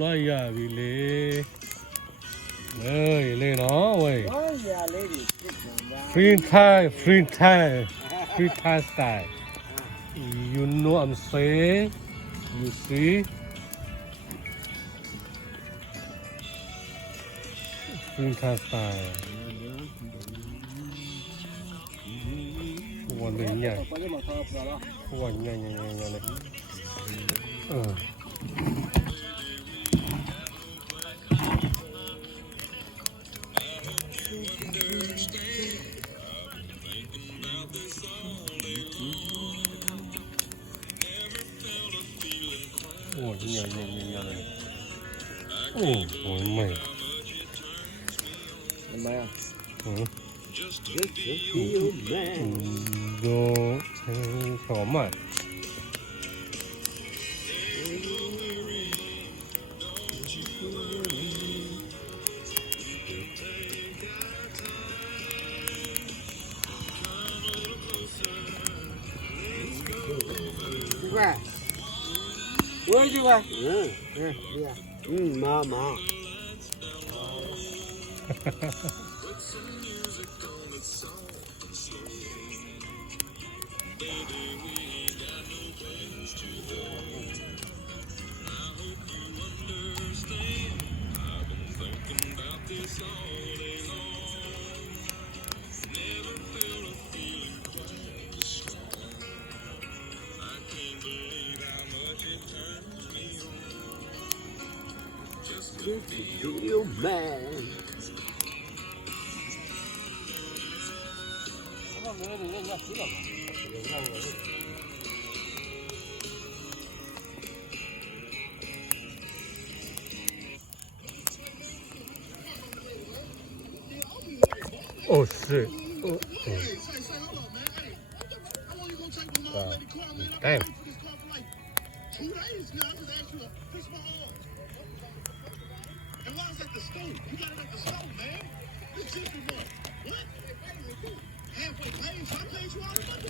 လိုက်ရပြီလေလေနော်ဝေး Oh yeah, lady. free time style you know I'm saying you see free time style ဟိုလေညံ့ဟိုညံ့လေโอ้ยเนี่ยเลยโอ้โหไม่ Am I? อืม Just a feel man. ดูหอมอ่ะ Where? Where you at? Mama. You man. Oh shit. Oh. Wow. Damn. 2 days now, I just asked you to fix my arm. And why is at the stove? You got it at the stove, man. This chicken boy. What? Halfway paid, so I paid you all the money.